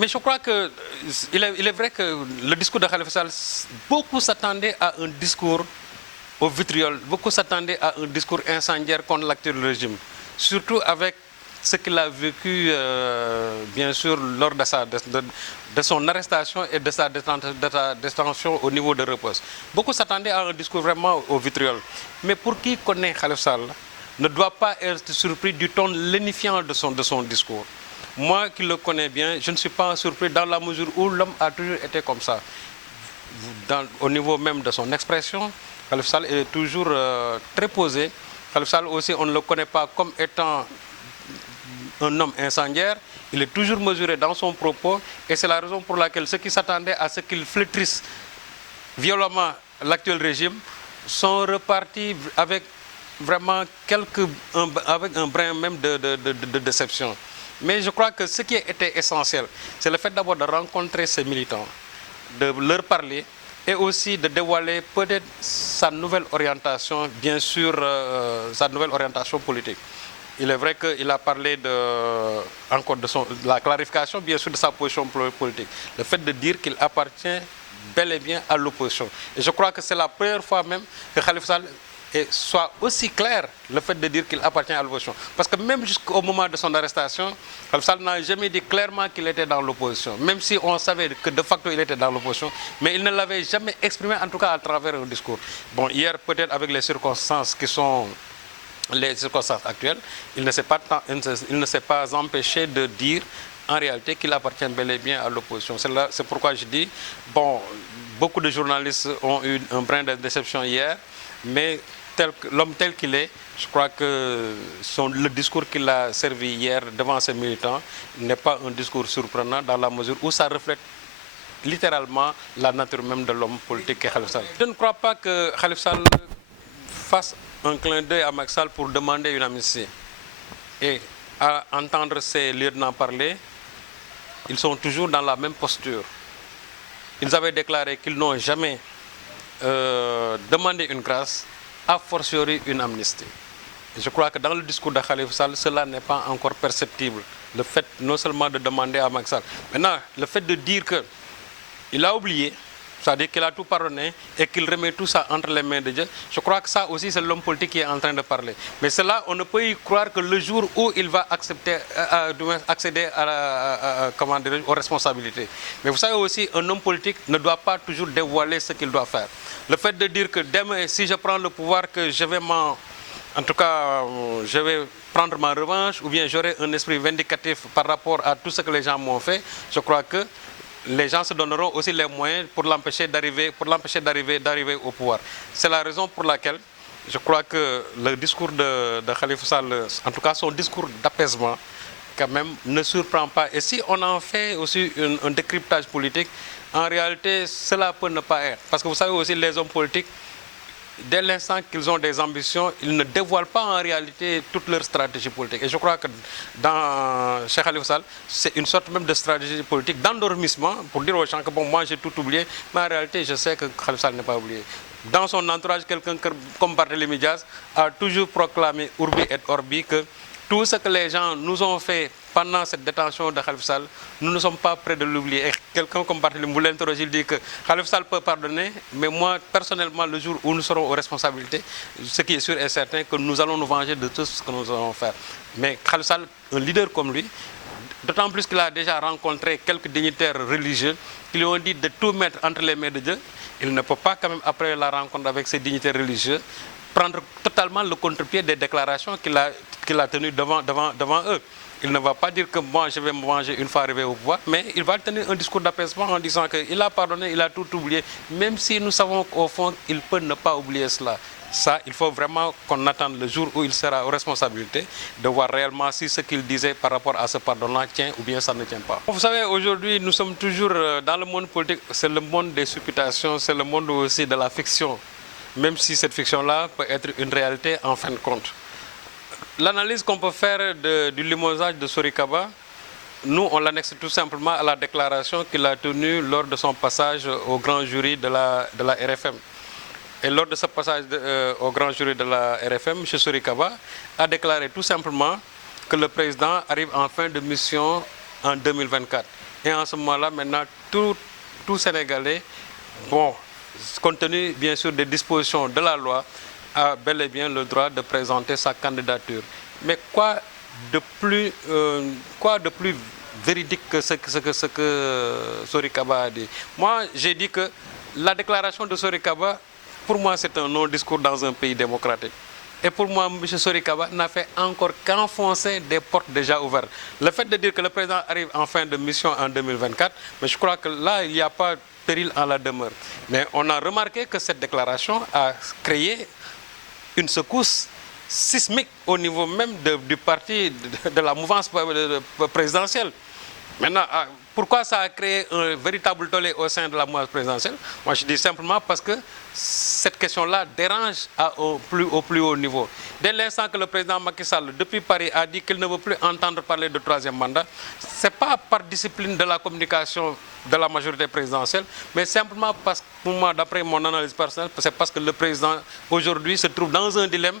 Mais je crois que il est vrai que le discours de Khalifa Sall, beaucoup s'attendaient à un discours au vitriol, beaucoup s'attendaient à un discours incendiaire contre l'actuel régime, surtout avec ce qu'il a vécu, bien sûr, lors de son arrestation et de sa détention au niveau de repos. Beaucoup s'attendaient à un discours vraiment au vitriol. Mais pour qui connaît Khalifa Sall, ne doit pas être surpris du ton lénifiant de son discours. Moi qui le connais bien, je ne suis pas surpris dans la mesure où l'homme a toujours été comme ça. Au niveau même de son expression, Khalifa Sall est toujours très posé. Khalifa Sall aussi, on ne le connaît pas comme étant un homme incendiaire. Il est toujours mesuré dans son propos et c'est la raison pour laquelle ceux qui s'attendaient à ce qu'il flétrisse violemment l'actuel régime sont repartis avec vraiment avec un brin même de déception. Mais je crois que ce qui était essentiel, c'est le fait d'abord de rencontrer ces militants, de leur parler et aussi de dévoiler peut-être sa nouvelle orientation, bien sûr, sa nouvelle orientation politique. Il est vrai qu'il a parlé encore de la clarification, bien sûr, de sa position politique. Le fait de dire qu'il appartient bel et bien à l'opposition. Et je crois que c'est la première fois même que Khalifa Sall soit aussi clair, le fait de dire qu'il appartient à l'opposition. Parce que même jusqu'au moment de son arrestation, Khalifa Sall n'a jamais dit clairement qu'il était dans l'opposition. Même si on savait que de facto il était dans l'opposition, mais il ne l'avait jamais exprimé, en tout cas à travers un discours. Bon, hier, peut-être avec les circonstances qui sont les circonstances actuelles, il ne s'est pas empêché de dire en réalité qu'il appartient bel et bien à l'opposition. C'est pourquoi je dis, bon, beaucoup de journalistes ont eu un brin de déception hier, mais l'homme tel qu'il est, je crois que le discours qu'il a servi hier devant ses militants n'est pas un discours surprenant dans la mesure où ça reflète littéralement la nature même de l'homme politique qu'est Khalifa Sall. Je ne crois pas que Khalifa Sall fasse un clin d'œil à Macky Sall pour demander une amnistie. Et à entendre ces lieutenants parler, ils sont toujours dans la même posture. Ils avaient déclaré qu'ils n'ont jamais demandé une grâce, a fortiori une amnistie. Et je crois que dans le discours de Khalifa Sall, cela n'est pas encore perceptible. Le fait non seulement de demander à Macky Sall. Maintenant, le fait de dire qu'il a oublié, c'est-à-dire qu'il a tout pardonné et qu'il remet tout ça entre les mains de Dieu. Je crois que ça aussi, c'est l'homme politique qui est en train de parler. Mais cela, on ne peut y croire que le jour où il va accéder aux responsabilités. Mais vous savez aussi, un homme politique ne doit pas toujours dévoiler ce qu'il doit faire. Le fait de dire que demain, si je prends le pouvoir, que je vais je vais prendre ma revanche, ou bien j'aurai un esprit vindicatif par rapport à tout ce que les gens m'ont fait, je crois que les gens se donneront aussi les moyens pour l'empêcher d'arriver au pouvoir. C'est la raison pour laquelle je crois que le discours de Khalifa Sall, en tout cas son discours d'apaisement, quand même, ne surprend pas. Et si on en fait aussi un décryptage politique, en réalité, cela peut ne pas être. Parce que vous savez aussi, les hommes politiques, dès l'instant qu'ils ont des ambitions, ils ne dévoilent pas en réalité toute leur stratégie politique. Et je crois que chez Khalifa Sall, c'est une sorte même de stratégie politique d'endormissement pour dire aux gens que bon, moi j'ai tout oublié, mais en réalité je sais que Khalifa Sall n'est pas oublié. Dans son entourage, quelqu'un comme Barthélémy Diaz a toujours proclamé Urbi et Orbi que tout ce que les gens nous ont fait pendant cette détention de Khalifa Sall, nous ne sommes pas prêts de l'oublier. Et quelqu'un comme Barthélémy vous l'interroge, il dit que Khalifa Sall peut pardonner, mais moi, personnellement, le jour où nous serons aux responsabilités, ce qui est sûr et certain, que nous allons nous venger de tout ce que nous allons faire. Mais Khalifa Sall, un leader comme lui, d'autant plus qu'il a déjà rencontré quelques dignitaires religieux qui lui ont dit de tout mettre entre les mains de Dieu, il ne peut pas quand même, après la rencontre avec ces dignitaires religieux, prendre totalement le contre-pied des déclarations qu'il a tenues devant eux. Il ne va pas dire que moi je vais me venger une fois arrivé au pouvoir, mais il va tenir un discours d'apaisement en disant qu'il a pardonné, il a tout oublié, même si nous savons qu'au fond, il peut ne pas oublier cela. Ça, il faut vraiment qu'on attende le jour où il sera aux responsabilités de voir réellement si ce qu'il disait par rapport à ce pardon-là tient ou bien ça ne tient pas. Vous savez, aujourd'hui, nous sommes toujours dans le monde politique, c'est le monde des supputations, c'est le monde aussi de la fiction, même si cette fiction-là peut être une réalité en fin de compte. L'analyse qu'on peut faire du limogeage de Sory Kaba, nous, on l'annexe tout simplement à la déclaration qu'il a tenue lors de son passage au grand jury de la RFM. Et lors de ce passage au grand jury de la RFM, M. Sory Kaba a déclaré tout simplement que le président arrive en fin de mission en 2024. Et en ce moment-là, maintenant, tout Sénégalais, bon, compte tenu bien sûr des dispositions de la loi, a bel et bien le droit de présenter sa candidature. Mais quoi de plus véridique que ce que Sorikaba a dit? Moi, j'ai dit que la déclaration de Sorikaba, pour moi, c'est un non-discours dans un pays démocratique. Et pour moi, M. Sorikaba n'a fait encore qu'enfoncer des portes déjà ouvertes. Le fait de dire que le président arrive en fin de mission en 2024, mais je crois que là, il n'y a pas péril en la demeure. Mais on a remarqué que cette déclaration a créé une secousse sismique au niveau même du parti, de la mouvance présidentielle. Maintenant, pourquoi ça a créé un véritable tollé au sein de la mouvance présidentielle? Moi, je dis simplement parce que cette question-là dérange au plus haut niveau. Dès l'instant que le président Macky Sall, depuis Paris, a dit qu'il ne veut plus entendre parler de troisième mandat, ce n'est pas par discipline de la communication de la majorité présidentielle, mais simplement parce que, pour moi, d'après mon analyse personnelle, c'est parce que le président, aujourd'hui, se trouve dans un dilemme,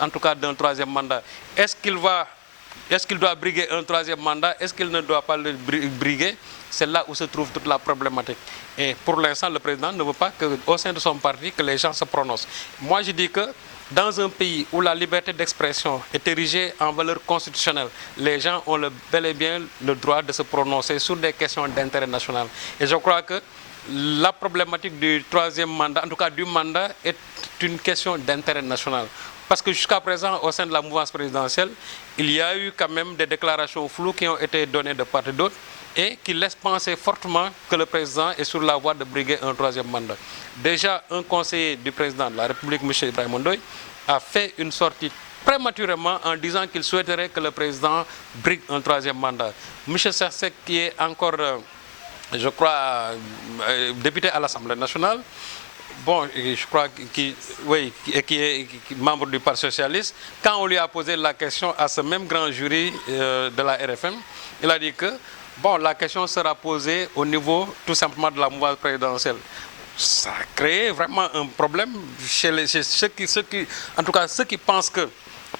en tout cas d'un troisième mandat. Est-ce qu'il doit briguer un troisième mandat? Est-ce qu'il ne doit pas le briguer? C'est là où se trouve toute la problématique. Et pour l'instant, le président ne veut pas qu'au sein de son parti, que les gens se prononcent. Moi, je dis que dans un pays où la liberté d'expression est érigée en valeur constitutionnelle, les gens ont bel et bien le droit de se prononcer sur des questions d'intérêt national. Et je crois que la problématique du troisième mandat, en tout cas du mandat, est une question d'intérêt national. Parce que jusqu'à présent, au sein de la mouvance présidentielle, il y a eu quand même des déclarations floues qui ont été données de part et d'autre et qui laissent penser fortement que le président est sur la voie de briguer un troisième mandat. Déjà, un conseiller du président de la République, M. Ibrahim Ndoye, a fait une sortie prématurément en disant qu'il souhaiterait que le président brigue un troisième mandat. M. Sarsek, qui est encore, je crois, député à l'Assemblée nationale, bon, je crois qu'il est membre du Parti socialiste, quand on lui a posé la question à ce même grand jury de la RFM, il a dit que bon, la question sera posée au niveau tout simplement de la mouvance présidentielle. Ça a créé vraiment un problème chez ceux qui, en tout cas ceux qui pensent que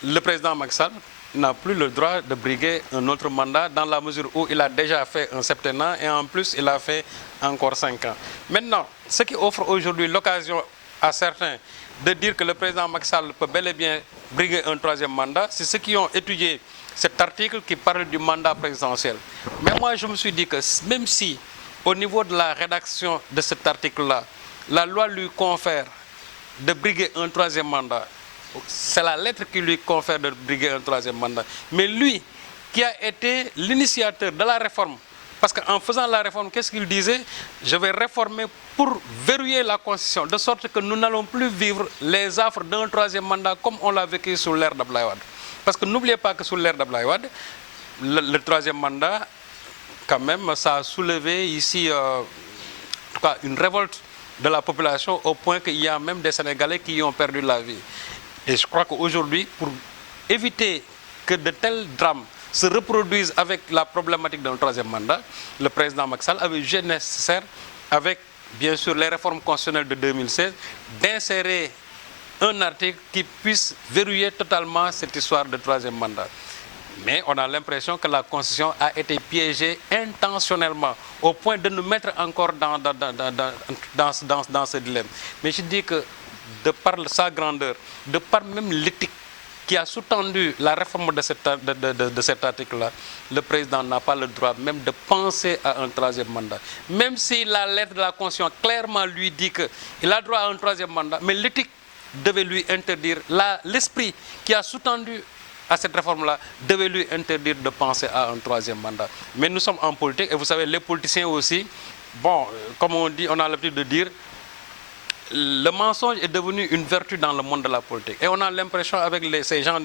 le président Macky Sall n'a plus le droit de briguer un autre mandat dans la mesure où il a déjà fait un septennat et en plus il a fait encore 5 ans. Maintenant, ce qui offre aujourd'hui l'occasion à certains de dire que le président Macky Sall peut bel et bien briguer un troisième mandat, c'est ceux qui ont étudié cet article qui parle du mandat présidentiel. Mais moi, je me suis dit que même si, au niveau de la rédaction de cet article-là, la loi lui confère de briguer un troisième mandat, c'est la lettre qui lui confère de briguer un troisième mandat. Mais lui, qui a été l'initiateur de la réforme, parce qu'en faisant la réforme, qu'est-ce qu'il disait? Je vais réformer pour verrouiller la Constitution, de sorte que nous n'allons plus vivre les affres d'un troisième mandat comme on l'a vécu sous l'ère d'Abdoulaye Wade. Parce que n'oubliez pas que sous l'ère d'Abdoulaye Wade, le troisième mandat, quand même, ça a soulevé ici en tout cas, une révolte de la population au point qu'il y a même des Sénégalais qui y ont perdu la vie. Et je crois qu'aujourd'hui, pour éviter que de tels drames se reproduisent avec la problématique d'un troisième mandat, le président Macky Sall avait jugé nécessaire, avec bien sûr les réformes constitutionnelles de 2016, d'insérer un article qui puisse verrouiller totalement cette histoire de troisième mandat. Mais on a l'impression que la Constitution a été piégée intentionnellement, au point de nous mettre encore dans ce dilemme. Mais je dis que de par sa grandeur, de par même l'éthique qui a sous-tendu la réforme de cet article-là, le président n'a pas le droit même de penser à un troisième mandat. Même si la lettre de la Constitution clairement lui dit qu'il a droit à un troisième mandat, mais l'éthique devait lui interdire, l'esprit qui a sous-tendu à cette réforme-là devait lui interdire de penser à un troisième mandat. Mais nous sommes en politique et vous savez, les politiciens aussi, bon, comme on dit, on a l'habitude de dire, le mensonge est devenu une vertu dans le monde de la politique. Et on a l'impression avec ces gens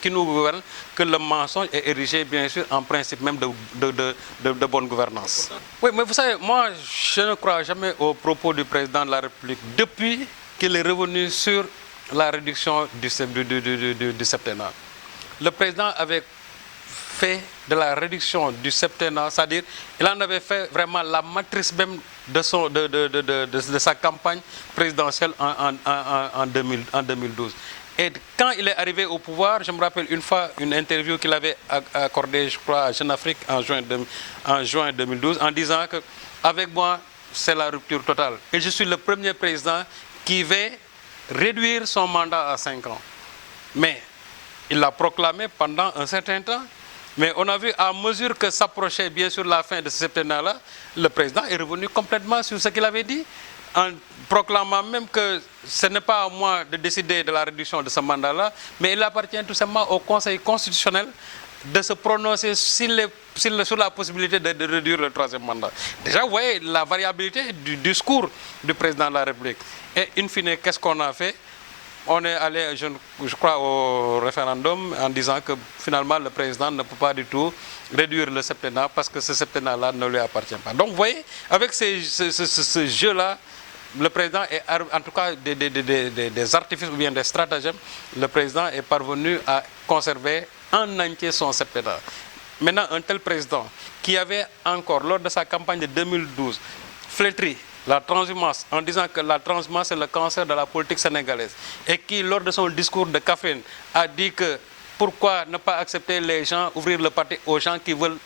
qui nous gouvernent que le mensonge est érigé bien sûr en principe même de bonne gouvernance. Oui, mais vous savez, moi je ne crois jamais aux propos du président de la République depuis qu'il est revenu sur la réduction du septennat. Le président avait fait de la réduction du septennat, c'est-à-dire il en avait fait vraiment la matrice même de sa campagne présidentielle en 2012. Et quand il est arrivé au pouvoir, je me rappelle une fois une interview qu'il avait accordée, je crois, à Jeune Afrique en juin 2012, en disant que avec moi, c'est la rupture totale. Et je suis le premier président qui va réduire son mandat à 5 ans. Mais il l'a proclamé pendant un certain temps. Mais on a vu, à mesure que s'approchait bien sûr la fin de ce septennat-là, le président est revenu complètement sur ce qu'il avait dit, en proclamant même que ce n'est pas à moi de décider de la réduction de ce mandat-là, mais il appartient tout simplement au Conseil constitutionnel de se prononcer sur la possibilité de réduire le troisième mandat. Déjà, vous voyez la variabilité du discours du président de la République. Et in fine, qu'est-ce qu'on a fait? On est allé, je crois, au référendum en disant que finalement le président ne peut pas du tout réduire le septennat parce que ce septennat-là ne lui appartient pas. Donc vous voyez, avec ce jeu-là, le président est, en tout cas des artifices ou bien des stratagèmes, le président est parvenu à conserver en entier son septennat. Maintenant, un tel président qui avait encore, lors de sa campagne de 2012, flétri la transhumance, en disant que la transhumance est le cancer de la politique sénégalaise, et qui, lors de son discours de Kaffrine, a dit que pourquoi ne pas accepter les gens, ouvrir le parti aux gens qui veulent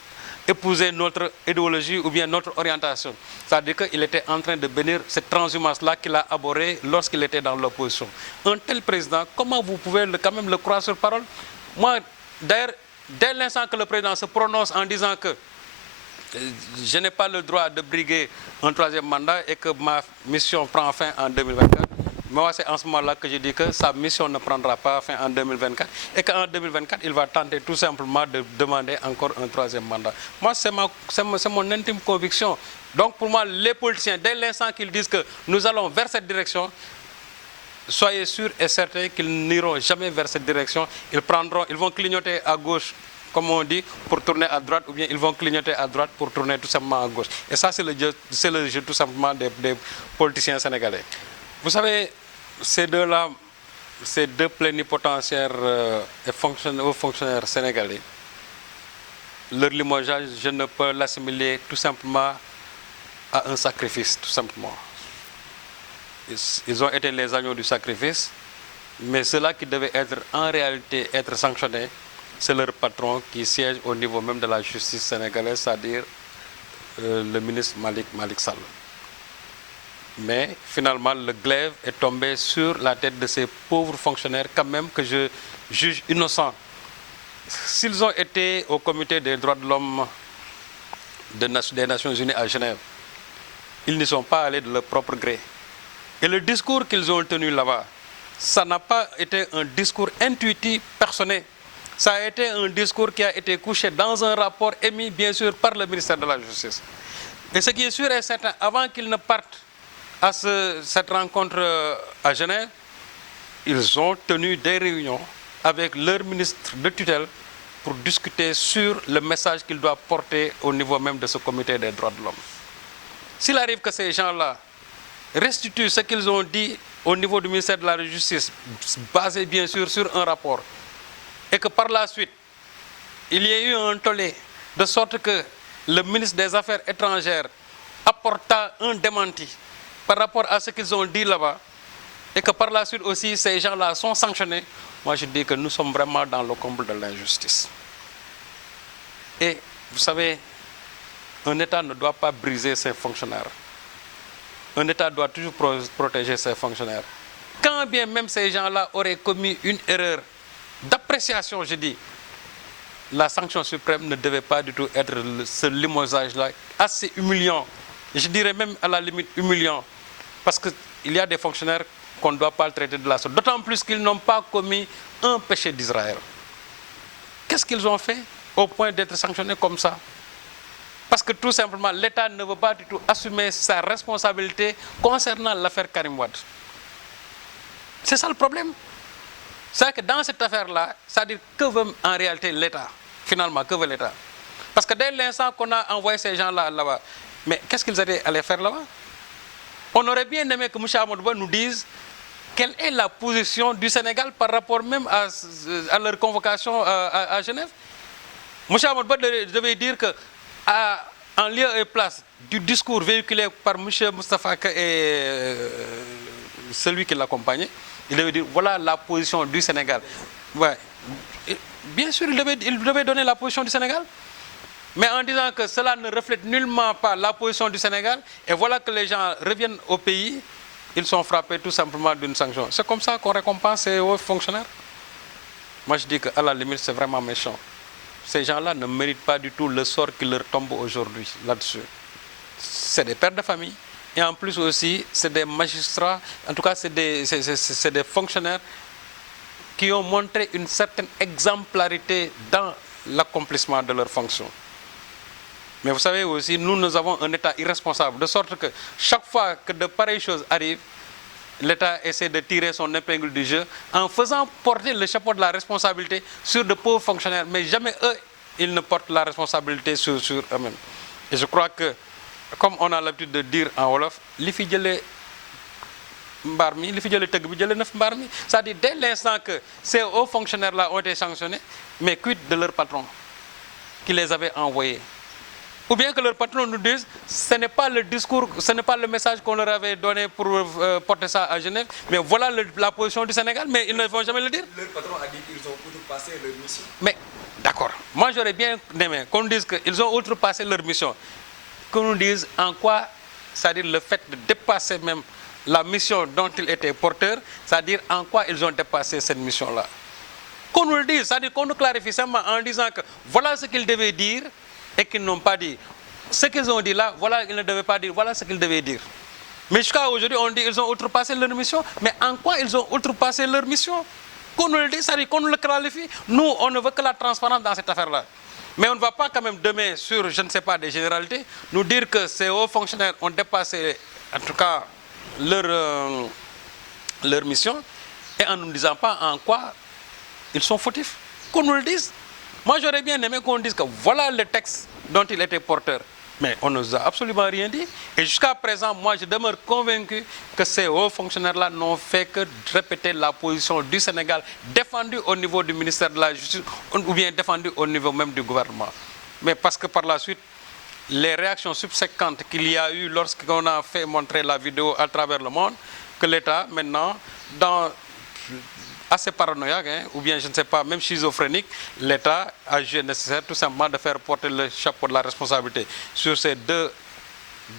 épouser notre idéologie ou bien notre orientation. C'est-à-dire qu'il était en train de bénir cette transhumance-là qu'il a abhorrée lorsqu'il était dans l'opposition. Un tel président, comment vous pouvez quand même le croire sur parole? Moi, d'ailleurs, dès l'instant que le président se prononce en disant que je n'ai pas le droit de briguer un troisième mandat et que ma mission prend fin en 2024. Moi, c'est en ce moment-là que je dis que sa mission ne prendra pas fin en 2024 et qu'en 2024, il va tenter tout simplement de demander encore un troisième mandat. Moi, c'est mon intime conviction. Donc, pour moi, les politiciens, dès l'instant qu'ils disent que nous allons vers cette direction, soyez sûrs et certains qu'ils n'iront jamais vers cette direction. Ils vont clignoter à gauche, comme on dit, pour tourner à droite, ou bien ils vont clignoter à droite pour tourner tout simplement à gauche. Et ça, c'est le jeu tout simplement des politiciens sénégalais. Vous savez, ces deux-là, ces deux plénipotentiaires et fonctionnaires sénégalais, leur limogeage, je ne peux l'assimiler tout simplement à un sacrifice, tout simplement. Ils ont été les agneaux du sacrifice, mais ceux-là qui devaient être en réalité être sanctionnés, c'est leur patron qui siège au niveau même de la justice sénégalaise, c'est-à-dire le ministre Malik Sall. Mais finalement, le glaive est tombé sur la tête de ces pauvres fonctionnaires, quand même, que je juge innocents. S'ils ont été au comité des droits de l'homme des Nations Unies à Genève, ils n'y sont pas allés de leur propre gré. Et le discours qu'ils ont tenu là-bas, ça n'a pas été un discours intuitif, personnel. Ça a été un discours qui a été couché dans un rapport émis, bien sûr, par le ministère de la Justice. Et ce qui est sûr et certain, avant qu'ils ne partent à cette rencontre à Genève, ils ont tenu des réunions avec leur ministre de tutelle pour discuter sur le message qu'ils doivent porter au niveau même de ce comité des droits de l'homme. S'il arrive que ces gens-là restituent ce qu'ils ont dit au niveau du ministère de la Justice, basé bien sûr sur un rapport, et que par la suite, il y ait eu un tollé, de sorte que le ministre des Affaires étrangères apporta un démenti par rapport à ce qu'ils ont dit là-bas, et que par la suite aussi, ces gens-là sont sanctionnés, moi je dis que nous sommes vraiment dans le comble de l'injustice. Et vous savez, un État ne doit pas briser ses fonctionnaires. Un État doit toujours protéger ses fonctionnaires. Quand bien même ces gens-là auraient commis une erreur d'appréciation, je dis, la sanction suprême ne devait pas du tout être ce limogeage-là assez humiliant. Je dirais même à la limite humiliant, parce qu'il y a des fonctionnaires qu'on ne doit pas traiter de la sorte. D'autant plus qu'ils n'ont pas commis un péché d'Israël. Qu'est-ce qu'ils ont fait au point d'être sanctionnés comme ça? Parce que tout simplement, l'État ne veut pas du tout assumer sa responsabilité concernant l'affaire Karim Wade. C'est ça le problème. C'est que dans cette affaire-là, c'est-à-dire que veut en réalité l'État? Finalement, que veut l'État? Parce que dès l'instant qu'on a envoyé ces gens-là là-bas, mais qu'est-ce qu'ils allaient faire là-bas? On aurait bien aimé que M. Amadouba nous dise quelle est la position du Sénégal par rapport même à leur convocation à Genève. M. Amadouba devait dire que, en lieu et place du discours véhiculé par M. Moustapha et celui qui l'accompagnait, Il devait dire voilà la position du Sénégal. Ouais. Bien sûr, il devait donner la position du Sénégal. Mais en disant que cela ne reflète nullement pas la position du Sénégal, et voilà que les gens reviennent au pays, ils sont frappés tout simplement d'une sanction. C'est comme ça qu'on récompense ces hauts fonctionnaires. Moi, je dis qu'à la limite, c'est vraiment méchant. Ces gens-là ne méritent pas du tout le sort qui leur tombe aujourd'hui là-dessus. C'est des pères de famille. Et en plus aussi, c'est des magistrats, en tout cas, c'est des fonctionnaires qui ont montré une certaine exemplarité dans l'accomplissement de leurs fonctions. Mais vous savez aussi, nous avons un État irresponsable, de sorte que chaque fois que de pareilles choses arrivent, l'État essaie de tirer son épingle du jeu en faisant porter le chapeau de la responsabilité sur de pauvres fonctionnaires. Mais jamais eux, ils ne portent la responsabilité sur eux-mêmes. Et je crois que, comme on a l'habitude de dire en Wolof, c'est-à-dire dès l'instant que ces hauts fonctionnaires-là ont été sanctionnés, mais quid de leur patron qui les avait envoyés? Ou bien que leur patron nous dise, ce n'est pas le discours, ce n'est pas le message qu'on leur avait donné pour porter ça à Genève, mais voilà la position du Sénégal, mais ils ne vont jamais le dire. Leur patron a dit qu'ils ont outrepassé leur mission. Mais d'accord, moi j'aurais bien aimé qu'on nous dise qu'ils ont outrepassé leur mission, qu'on nous dise en quoi, c'est-à-dire le fait de dépasser même la mission dont ils étaient porteurs, c'est-à-dire en quoi ils ont dépassé cette mission-là. Qu'on nous le dise, c'est-à-dire qu'on nous clarifie simplement en disant que voilà ce qu'ils devaient dire, et qu'ils n'ont pas dit. Ce qu'ils ont dit là, voilà, ils ne devaient pas dire, voilà ce qu'ils devaient dire. Mais jusqu'à aujourd'hui, on dit qu'ils ont outrepassé leur mission. Mais en quoi ils ont outrepassé leur mission? Qu'on nous le dise, c'est-à-dire qu'on nous le clarifie. Nous, on ne veut que la transparence dans cette affaire-là. Mais on ne va pas quand même demain sur, je ne sais pas, des généralités, nous dire que ces hauts fonctionnaires ont dépassé, en tout cas, leur mission, et en ne nous disant pas en quoi ils sont fautifs. Qu'on nous le dise. Moi, j'aurais bien aimé qu'on dise que voilà le texte dont il était porteur. Mais on ne nous a absolument rien dit. Et jusqu'à présent, moi, je demeure convaincu que ces hauts fonctionnaires-là n'ont fait que répéter la position du Sénégal, défendue au niveau du ministère de la Justice, ou bien défendue au niveau même du gouvernement. Mais parce que par la suite, les réactions subséquentes qu'il y a eu lorsqu'on a fait montrer la vidéo à travers le monde, que l'État, maintenant, assez paranoïaque, hein, ou bien je ne sais pas, même schizophrénique, l'État a jugé nécessaire tout simplement de faire porter le chapeau de la responsabilité sur ces deux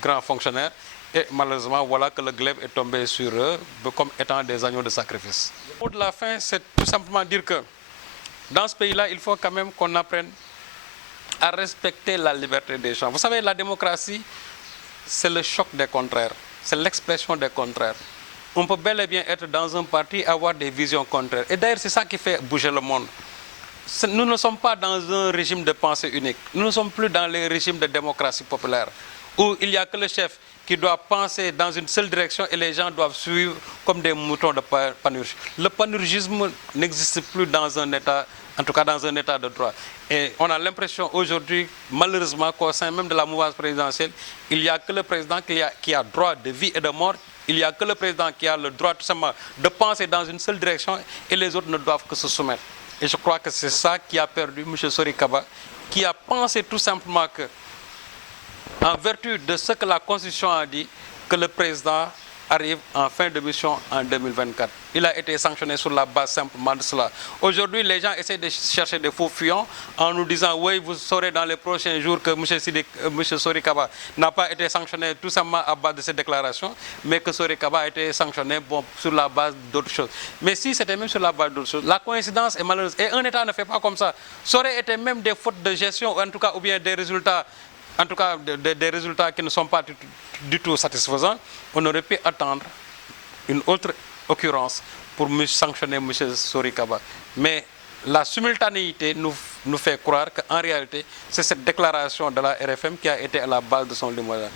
grands fonctionnaires. Et malheureusement, voilà que le glaive est tombé sur eux comme étant des agneaux de sacrifice. Le mot de la fin, c'est tout simplement dire que dans ce pays-là, il faut quand même qu'on apprenne à respecter la liberté des gens. Vous savez, la démocratie, c'est le choc des contraires, c'est l'expression des contraires. On peut bel et bien être dans un parti, avoir des visions contraires. Et d'ailleurs, c'est ça qui fait bouger le monde. Nous ne sommes pas dans un régime de pensée unique. Nous ne sommes plus dans les régimes de démocratie populaire, où il n'y a que le chef qui doit penser dans une seule direction et les gens doivent suivre comme des moutons de panurge. Le panurgisme n'existe plus dans un État, en tout cas dans un État de droit. Et on a l'impression aujourd'hui, malheureusement, qu'au sein même de la mouvance présidentielle, il n'y a que le président qui a droit de vie et de mort. Il n'y a que le président qui a le droit tout simplement de penser dans une seule direction et les autres ne doivent que se soumettre. Et je crois que c'est ça qui a perdu M. Sori Kaba, qui a pensé tout simplement que, en vertu de ce que la Constitution a dit, que le président arrive en fin de mission en 2024. Il a été sanctionné sur la base simplement de cela. Aujourd'hui, les gens essaient de chercher des faux fuyants en nous disant « Oui, vous saurez dans les prochains jours que M. Sori Kaba n'a pas été sanctionné tout simplement à base de ces déclarations, mais que Sori Kaba a été sanctionné sur la base d'autres choses. » Mais si c'était même sur la base d'autres choses, la coïncidence est malheureuse. Et un État ne fait pas comme ça. Ça aurait été même des fautes de gestion, en tout cas, ou bien des résultats, en tout cas des résultats qui ne sont pas du tout satisfaisants. On aurait pu attendre une autre occurrence pour sanctionner M. Sori Kaba. Mais la simultanéité nous fait croire qu'en réalité, c'est cette déclaration de la RFM qui a été à la base de son limogeage.